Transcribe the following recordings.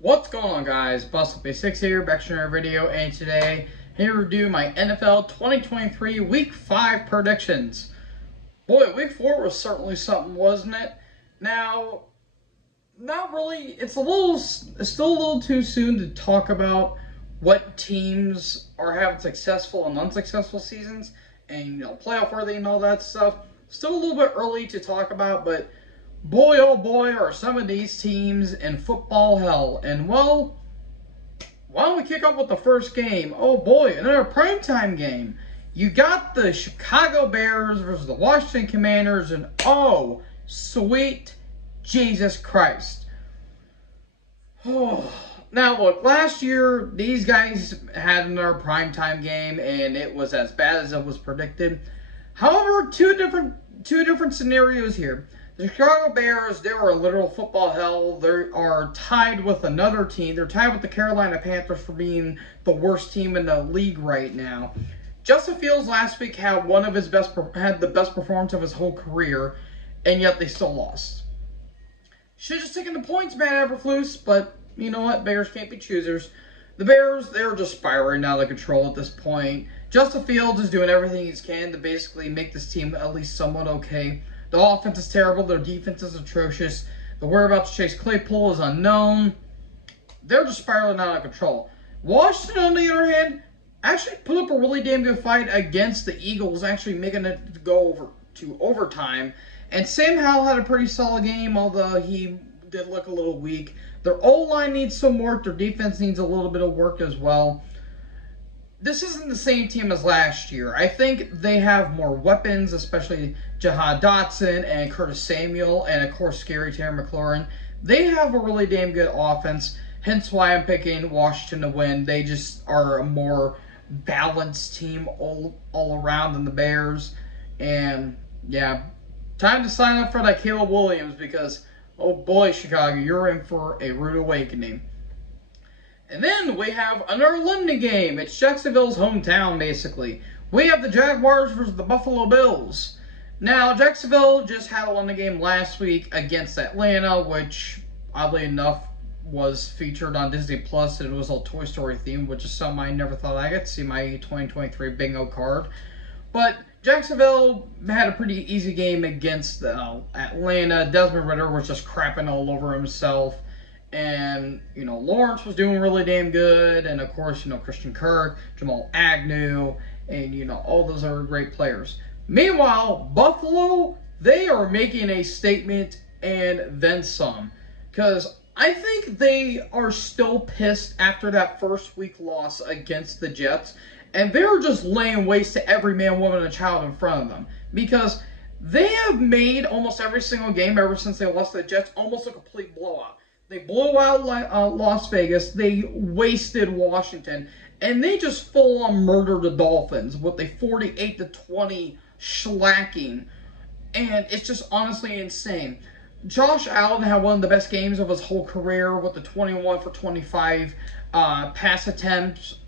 What's going on, guys? Bustle6 here, back to another video, and today here to do my NFL 2023 Week 5 predictions. Boy, Week 4 was certainly something, wasn't it? Now, not really. It's still a little too soon to talk about what teams are having successful and unsuccessful seasons, and playoff worthy and all that stuff. Still a little bit early to talk about, but boy, oh boy, are some of these teams in football hell. And, well, why don't we kick off with the first game? Oh boy, another primetime game. You got the Chicago Bears versus the Washington Commanders, and oh, sweet Jesus Christ. Now, look, last year, these guys had another primetime game, and it was as bad as it was predicted. However, two different scenarios here. The Chicago Bears, they were a literal football hell. They are tied with another team. They're tied with the Carolina Panthers for being the worst team in the league right now. Justin Fields last week had the best performance of his whole career, and yet they still lost. Should have just taken the points, Matt Eberflus, but you know what? Bears can't be choosers. The Bears, they're just spiraling out of control at this point. Justin Fields is doing everything he can to basically make this team at least somewhat okay. The offense is terrible. Their defense is atrocious. The whereabouts of Chase Claypool is unknown. They're just spiraling out of control. Washington, on the other hand, actually put up a really damn good fight against the Eagles, actually making it go over to overtime. And Sam Howell had a pretty solid game, although he did look a little weak. Their O-line needs some work. Their defense needs a little bit of work as well. This isn't the same team as last year. I think they have more weapons, especially Jahan Dotson and Curtis Samuel, and of course, Scary Terry McLaurin. They have a really damn good offense, hence why I'm picking Washington to win. They just are a more balanced team all around than the Bears. And, yeah, time to sign up for that Caleb Williams because, oh boy, Chicago, you're in for a rude awakening. And then we have another London game. It's Jacksonville's hometown, basically. We have the Jaguars versus the Buffalo Bills. Now, Jacksonville just had a London game last week against Atlanta, which, oddly enough, was featured on Disney Plus, and it was all Toy Story themed, which is something I never thought I could see my 2023 bingo card. But Jacksonville had a pretty easy game against Atlanta. Desmond Ridder was just crapping all over himself. And, Lawrence was doing really damn good. And, of course, Christian Kirk, Jamal Agnew, and, all those other great players. Meanwhile, Buffalo, they are making a statement and then some. Because I think they are still pissed after that first week loss against the Jets. And they're just laying waste to every man, woman, and child in front of them. Because they have made almost every single game ever since they lost to the Jets almost a complete blowout. They blew out Las Vegas. They wasted Washington. And they just full-on murdered the Dolphins with a 48-20 shellacking. And it's just honestly insane. Josh Allen had one of the best games of his whole career with the 21 for 25 pass attempt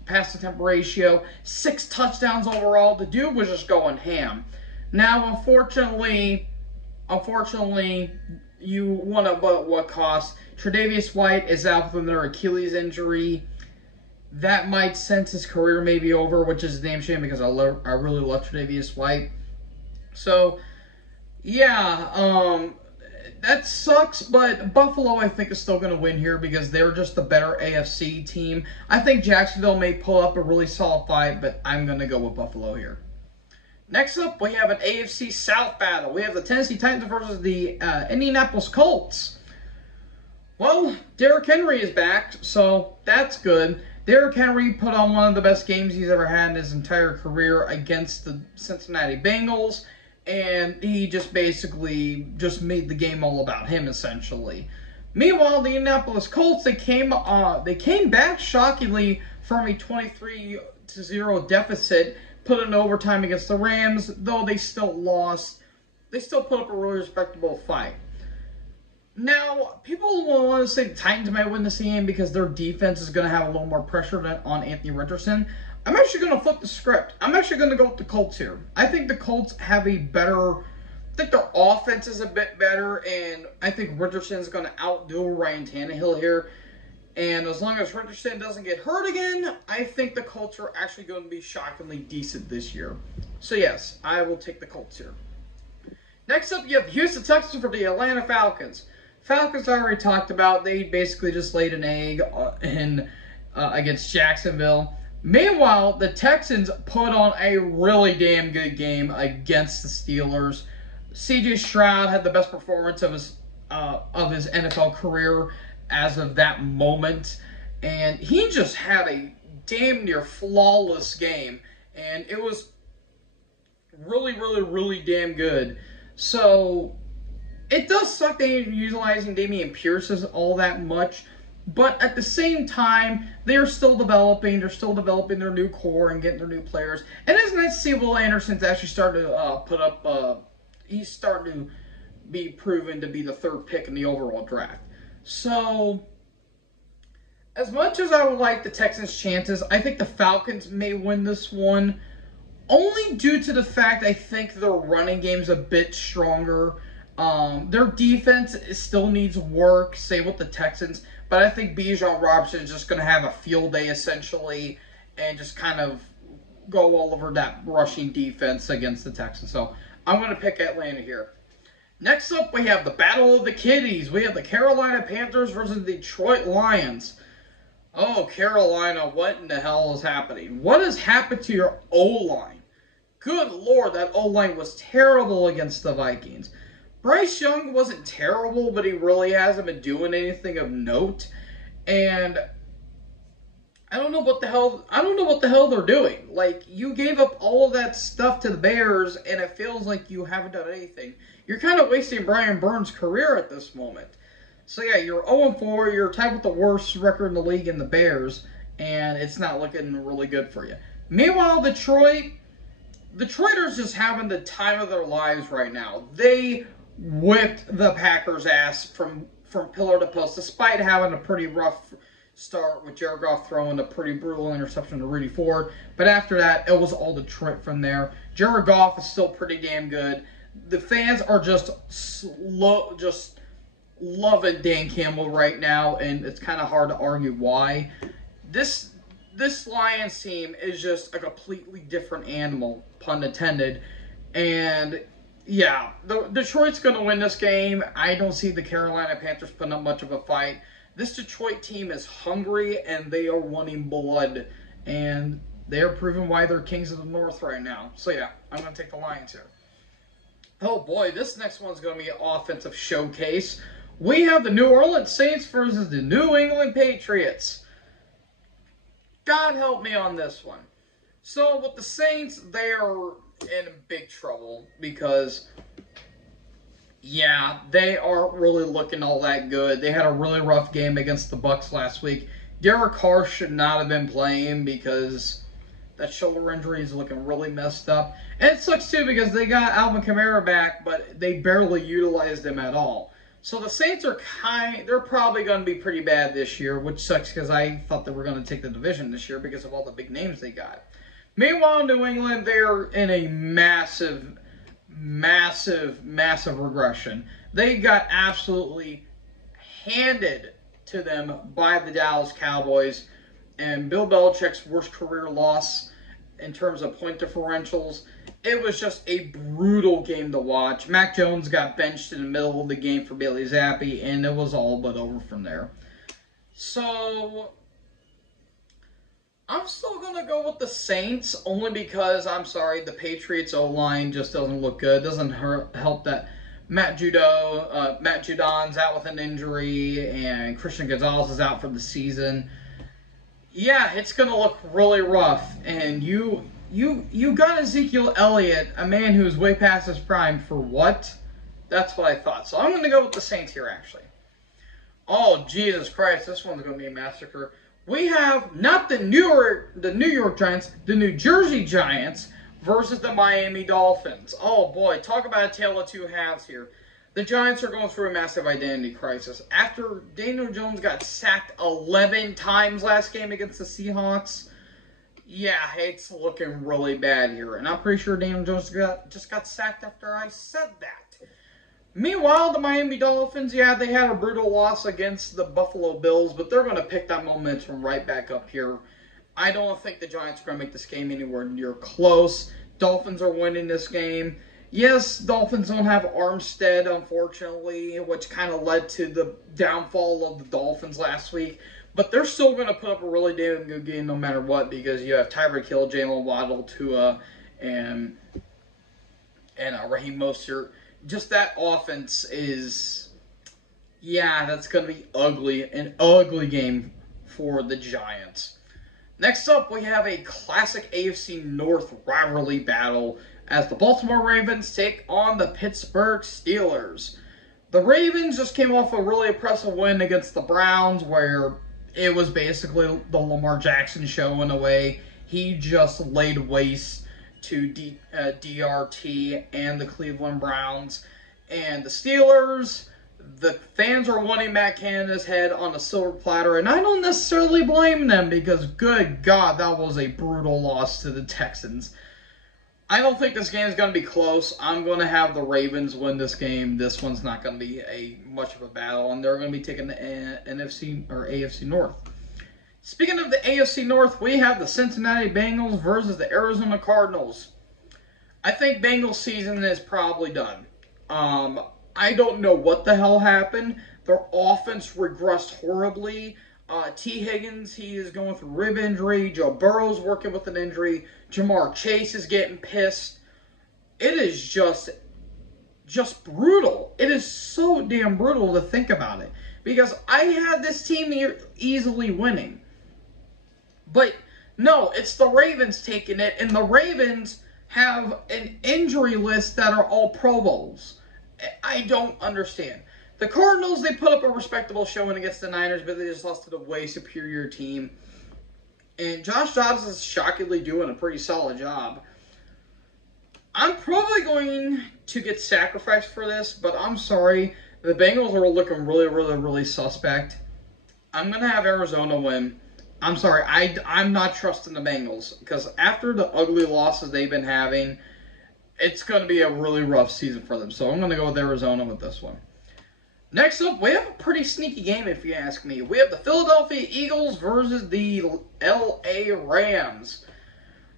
ratio. 6 touchdowns overall. The dude was just going ham. Now, unfortunately, you want to bet what cost. Tre'Davious White is out with another Achilles injury. That might sense his career may be over, which is a damn shame because I really love Tre'Davious White. So, yeah, that sucks, but Buffalo, I think, is still going to win here because they're just the better AFC team. I think Jacksonville may pull up a really solid fight, but I'm going to go with Buffalo here. Next up, we have an AFC South battle. We have the Tennessee Titans versus the Indianapolis Colts. Well, Derrick Henry is back, so that's good. Derrick Henry put on one of the best games he's ever had in his entire career against the Cincinnati Bengals, and he just basically just made the game all about him, essentially. Meanwhile, the Indianapolis Colts, they came back shockingly from a 23-0 deficit, put in overtime against the Rams, though they still lost. They still put up a really respectable fight. Now, people will want to say the Titans might win this game because their defense is going to have a little more pressure on Anthony Richardson. I'm actually going to flip the script. I'm actually going to go with the Colts here. I think the Colts have a better... I think their offense is a bit better, and I think Richardson's going to outdo Ryan Tannehill here. And as long as Richardson doesn't get hurt again, I think the Colts are actually going to be shockingly decent this year. So yes, I will take the Colts here. Next up, you have Houston Texans for the Atlanta Falcons. Falcons I already talked about. They basically just laid an egg against Jacksonville. Meanwhile, the Texans put on a really damn good game against the Steelers. C.J. Stroud had the best performance of his NFL career as of that moment, and he just had a damn near flawless game, and it was really, really, really damn good. So it does suck they ain't utilizing Dameon Pierce all that much, but at the same time, they're still developing. They're still developing their new core and getting their new players. And it's nice to see Will Anderson's actually starting to put up. He's starting to be proven to be the third pick in the overall draft. So, as much as I would like the Texans' chances, I think the Falcons may win this one. Only due to the fact I think their running game's a bit stronger. Their defense still needs work, same with the Texans. But I think Bijan Robinson is just going to have a field day, essentially, and just kind of go all over that rushing defense against the Texans. So, I'm going to pick Atlanta here. Next up, we have the Battle of the Kitties. We have the Carolina Panthers versus the Detroit Lions. Oh, Carolina, what in the hell is happening? What has happened to your O-line? Good Lord, that O-line was terrible against the Vikings. Bryce Young wasn't terrible, but he really hasn't been doing anything of note. And I don't know what the hell they're doing. Like, you gave up all of that stuff to the Bears, and it feels like you haven't done anything. You're kind of wasting Brian Burns' career at this moment. So yeah, you're 0-4, you're tied with the worst record in the league in the Bears, and it's not looking really good for you. Meanwhile, Detroiters just having the time of their lives right now. They whipped the Packers' ass from pillar to post, despite having a pretty rough start with Jared Goff throwing a pretty brutal interception to Rudy Ford. But after that, it was all Detroit from there. Jared Goff is still pretty damn good. The fans are just loving Dan Campbell right now, and it's kind of hard to argue why. This Lions team is just a completely different animal, pun intended. And yeah, Detroit's going to win this game. I don't see the Carolina Panthers putting up much of a fight. This Detroit team is hungry, and they are wanting blood. And they are proving why they're kings of the North right now. So yeah, I'm going to take the Lions here. Oh boy, this next one's going to be an offensive showcase. We have the New Orleans Saints versus the New England Patriots. God help me on this one. So with the Saints, they are in big trouble because, yeah, they aren't really looking all that good. They had a really rough game against the Bucs last week. Derek Carr should not have been playing because that shoulder injury is looking really messed up. And it sucks too because they got Alvin Kamara back, but they barely utilized him at all. So the Saints are they're probably going to be pretty bad this year, which sucks because I thought they were going to take the division this year because of all the big names they got. Meanwhile, New England, they're in a massive regression. They got absolutely handed to them by the Dallas Cowboys, and Bill Belichick's worst career loss in terms of point differentials. It was just a brutal game to watch. Mac Jones got benched in the middle of the game for Bailey Zappi, and it was all but over from there. So I'm still going to go with the Saints, only because, I'm sorry, the Patriots O-line just doesn't look good. It doesn't help that Matt Judon's out with an injury, and Christian Gonzalez is out for the season. Yeah, it's going to look really rough, and you got Ezekiel Elliott, a man who's way past his prime, for what? That's what I thought. So I'm going to go with the Saints here, actually. Oh, Jesus Christ, this one's going to be a massacre. We have not the New York Giants, the New Jersey Giants versus the Miami Dolphins. Oh boy, talk about a tale of two halves here. The Giants are going through a massive identity crisis. After Daniel Jones got sacked 11 times last game against the Seahawks, yeah, it's looking really bad here. And I'm pretty sure Daniel Jones just got sacked after I said that. Meanwhile, the Miami Dolphins, yeah, they had a brutal loss against the Buffalo Bills, but they're going to pick that momentum right back up here. I don't think the Giants are going to make this game anywhere near close. Dolphins are winning this game. Yes, Dolphins don't have Armstead, unfortunately, which kind of led to the downfall of the Dolphins last week. But they're still going to put up a really damn good game no matter what, because you have Tyreek Hill, Jalen Waddle, Tua, and Raheem Mostert. Just that offense is, yeah, that's going to be ugly. An ugly game for the Giants. Next up, we have a classic AFC North rivalry battle as the Baltimore Ravens take on the Pittsburgh Steelers. The Ravens just came off a really impressive win against the Browns, where it was basically the Lamar Jackson show in a way. He just laid waste to DRT and the Cleveland Browns. And the Steelers, the fans are wanting Matt Canada's head on a silver platter, and I don't necessarily blame them, because good God, that was a brutal loss to the Texans. I don't think this game is going to be close. I'm going to have the Ravens win this game. This one's not going to be much of a battle, and they're going to be taking the NFC or AFC North. Speaking of the AFC North, we have the Cincinnati Bengals versus the Arizona Cardinals. I think Bengals season is probably done. I don't know what the hell happened. Their offense regressed horribly. T. Higgins, he is going through rib injury. Joe Burrow's working with an injury. Jamar Chase is getting pissed. It is just brutal. It is so damn brutal to think about it. Because I had this team easily winning. But no, it's the Ravens taking it. And the Ravens have an injury list that are all Pro Bowls. I don't understand. The Cardinals, they put up a respectable showing against the Niners, but they just lost to the way superior team. And Josh Dobbs is shockingly doing a pretty solid job. I'm probably going to get sacrificed for this, but I'm sorry. The Bengals are looking really, really, really suspect. I'm going to have Arizona win. I'm sorry. I'm not trusting the Bengals, because after the ugly losses they've been having, it's going to be a really rough season for them. So I'm going to go with Arizona with this one. Next up, we have a pretty sneaky game, if you ask me. We have the Philadelphia Eagles versus the LA Rams.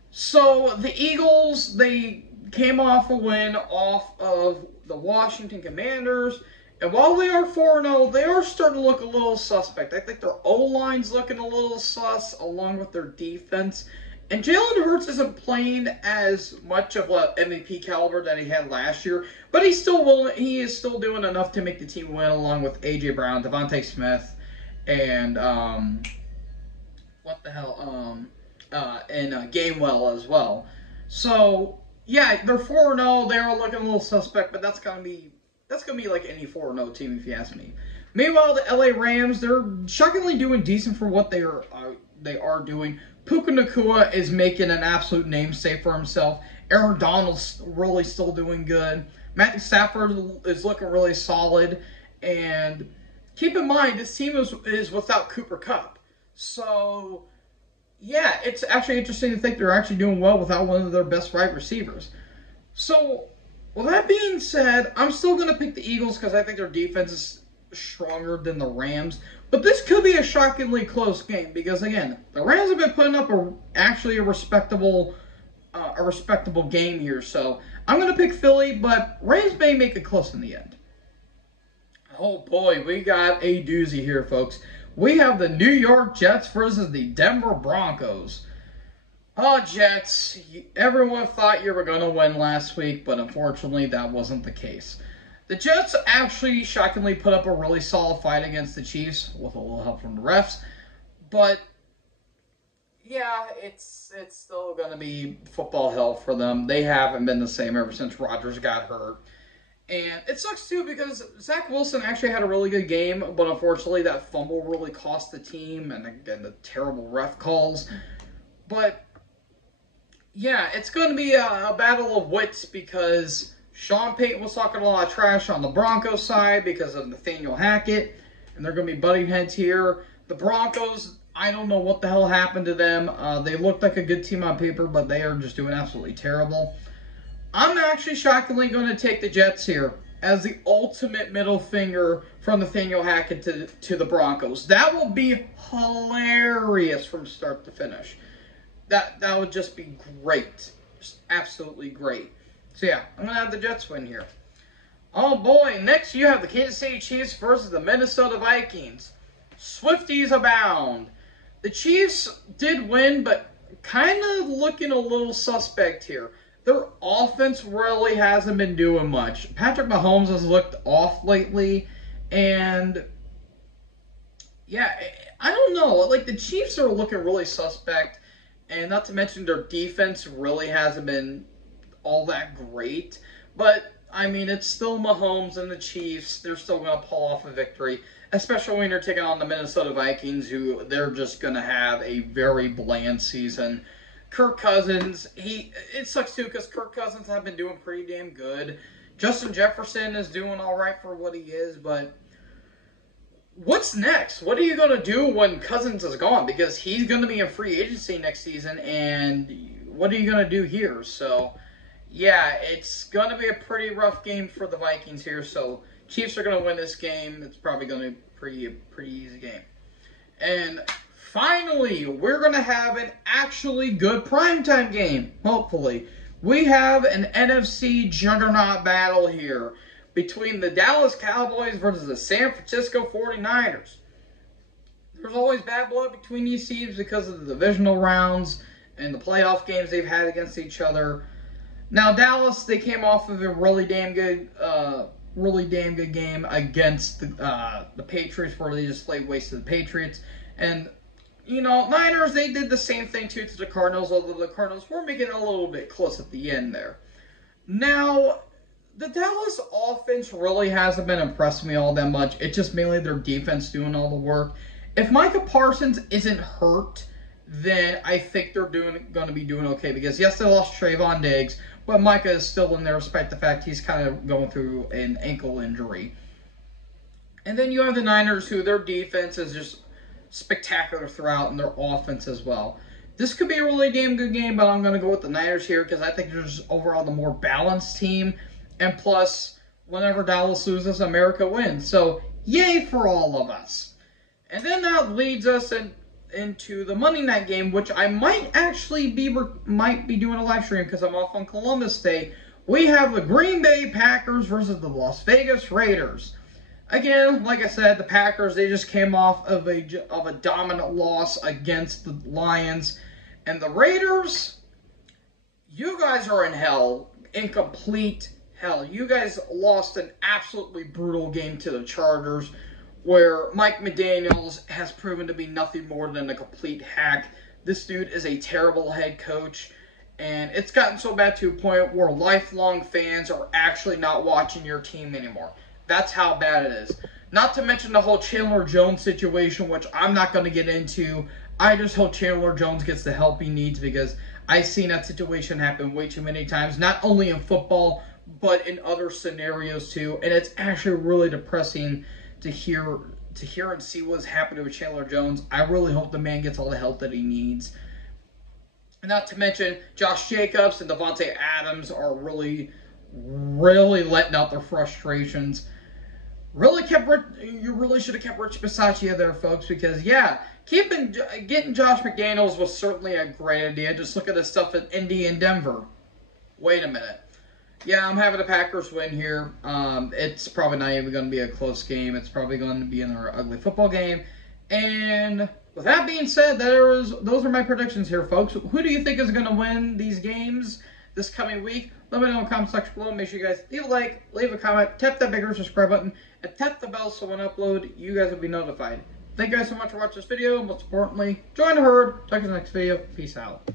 So, the Eagles, they came off a win off of the Washington Commanders. And while they are 4-0, they are starting to look a little suspect. I think their O-line's looking a little sus, along with their defense. And Jalen Hurts isn't playing as much of an MVP caliber that he had last year, but he is still doing enough to make the team win, along with A.J. Brown, Devontae Smith, and Gainwell as well. So yeah, they're 4-0. They are looking a little suspect, but that's gonna be like any 4-0 team, if you ask me. Meanwhile, the LA Rams, they're shockingly doing decent for what they are doing. Puka Nacua is making an absolute namesake for himself. Aaron Donald's really still doing good. Matthew Stafford is looking really solid. And keep in mind, this team is without Cooper Kupp. So, yeah, it's actually interesting to think they're actually doing well without one of their best wide receivers. So, with that being said, I'm still going to pick the Eagles because I think their defense is stronger than the Rams. But this could be a shockingly close game because, again, the Rams have been putting up actually a respectable game here. So I'm going to pick Philly, but Rams may make it close in the end. Oh boy, we got a doozy here, folks. We have the New York Jets versus the Denver Broncos. Oh, Jets, everyone thought you were going to win last week, but unfortunately that wasn't the case. The Jets actually shockingly put up a really solid fight against the Chiefs with a little help from the refs. But, yeah, it's still going to be football hell for them. They haven't been the same ever since Rodgers got hurt. And it sucks, too, because Zach Wilson actually had a really good game, but unfortunately that fumble really cost the team, and again, the terrible ref calls. But, yeah, it's going to be a battle of wits because Sean Payton was talking a lot of trash on the Broncos side because of Nathaniel Hackett, and they're going to be butting heads here. The Broncos, I don't know what the hell happened to them. They looked like a good team on paper, but they are just doing absolutely terrible. I'm actually shockingly going to take the Jets here. as the ultimate middle finger from Nathaniel Hackett to the Broncos. That will be hilarious from start to finish. That would just be great. Just absolutely great. So yeah, I'm going to have the Jets win here. Oh boy, next you have the Kansas City Chiefs versus the Minnesota Vikings. Swifties abound. The Chiefs did win, but kind of looking a little suspect here. Their offense really hasn't been doing much. Patrick Mahomes has looked off lately, and yeah, I don't know. Like, the Chiefs are looking really suspect, and not to mention their defense really hasn't been all that great. But, I mean, it's still Mahomes and the Chiefs. They're still going to pull off a victory, especially when you're taking on the Minnesota Vikings, who they're just going to have a very bland season. Kirk Cousins, it sucks too because Kirk Cousins have been doing pretty damn good. Justin Jefferson is doing all right for what he is, but what's next? What are you going to do when Cousins is gone? Because he's going to be in free agency next season, and what are you going to do here? So, yeah, it's going to be a pretty rough game for the Vikings here. So, Chiefs are going to win this game. It's probably going to be a pretty easy game. And finally, we're going to have an actually good primetime game, hopefully. We have an NFC juggernaut battle here between the Dallas Cowboys versus the San Francisco 49ers. There's always bad blood between these teams because of the divisional rounds and the playoff games they've had against each other. Now, Dallas, they came off of a really damn good game against the Patriots, where they just laid waste to the Patriots. And, you know, Niners, they did the same thing too to the Cardinals, although the Cardinals were making it a little bit close at the end there. Now, the Dallas offense really hasn't been impressing me all that much. It's just mainly their defense doing all the work. If Micah Parsons isn't hurt, then I think they're going to be doing okay. Because, yes, they lost Trayvon Diggs, but Micah is still in there despite the fact he's kind of going through an ankle injury. And then you have the Niners, who their defense is just spectacular throughout, and their offense as well. This could be a really damn good game, but I'm going to go with the Niners here because I think they're just overall the more balanced team. And plus, whenever Dallas loses, America wins. So, yay for all of us. And then that leads us into the Monday night game, which I might actually be doing a live stream because I'm off on Columbus Day. We have the Green Bay Packers versus the Las Vegas Raiders. Again, like I said, the Packers, they just came off of a dominant loss against the Lions. And the Raiders, you guys are in hell, in complete hell. You guys lost an absolutely brutal game to the Chargers, where Mike McDaniels has proven to be nothing more than a complete hack. This dude is a terrible head coach, and it's gotten so bad to a point where lifelong fans are actually not watching your team anymore. That's how bad it is. Not to mention the whole Chandler Jones situation, which I'm not going to get into. I just hope Chandler Jones gets the help he needs because I've seen that situation happen way too many times, not only in football, but in other scenarios too. And it's actually really depressing to hear and see what's happening with Chandler Jones. I really hope the man gets all the help that he needs. And not to mention, Josh Jacobs and Devontae Adams are really letting out their frustrations. You really should have kept Rich Bisaccia there, folks, because, yeah, getting Josh McDaniels was certainly a great idea. Just look at the stuff at Indy and Denver. Wait a minute. Yeah, I'm having the Packers win here. It's probably not even going to be a close game. It's probably going to be another ugly football game. And with that being said, those are my predictions here, folks. Who do you think is going to win these games this coming week? Let me know in the comment section below. Make sure you guys leave a like, leave a comment, tap that bigger subscribe button, and tap the bell so when I upload, you guys will be notified. Thank you guys so much for watching this video. Most importantly, join the herd. Talk to you in the next video. Peace out.